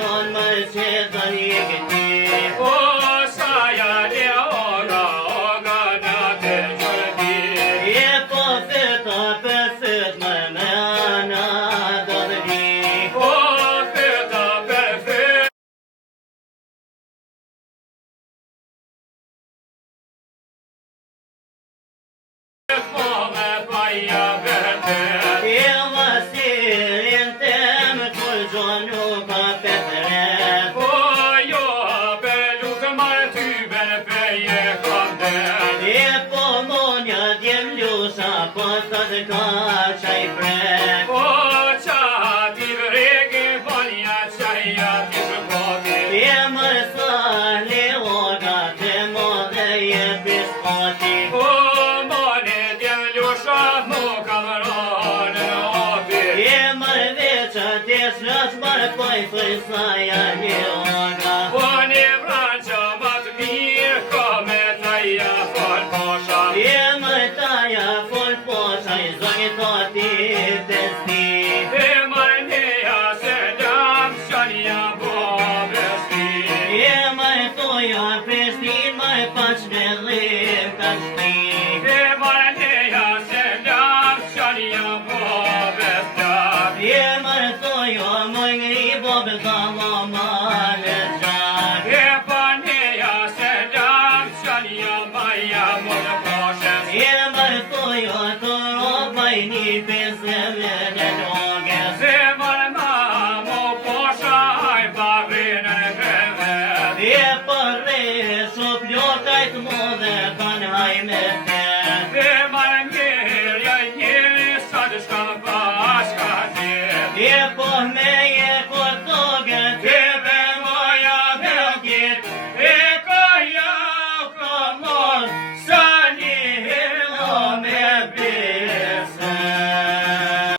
yon më që të një këti. O shaja le oga, oga në të gjërdi. Je po fyta për fyt më me ana do të di. O fyta për fyt. Po me paja vërtet. Je vasilin tem kur gjon nuk ka petret. O jo beluk marë ty ben peje kandet. Je po monja djem lusha po sot ka qaj prek. O qati vregi banja qaja të shkoti. Je mërsali oga të modhe je biskoti. O mone djem lusha mu kamron në opi. Je mërë veqa të shlash mërë poj fërsaja një oga. O një branqa ma të mirë ka me taja fol posha. Je mërë taja fol posha i zonjë të ti besti. E marë neja se dam shanja po besti. Je mërë toja pestin mërë paç me lim ka shti. E marë neja se dam shanja po besti. Je mërë toja më ngri bobë të loma në gjak. E paneja se dam shanja maja më në poshes. Je mërë toja të robaj një pesëve në logës. Se marë ma mo posha aj babinë në krevet. Je përre shop lokajt modhe kanë haj me te. E marë mirë ja njëri sa të shkam pashka tjetë. Je po me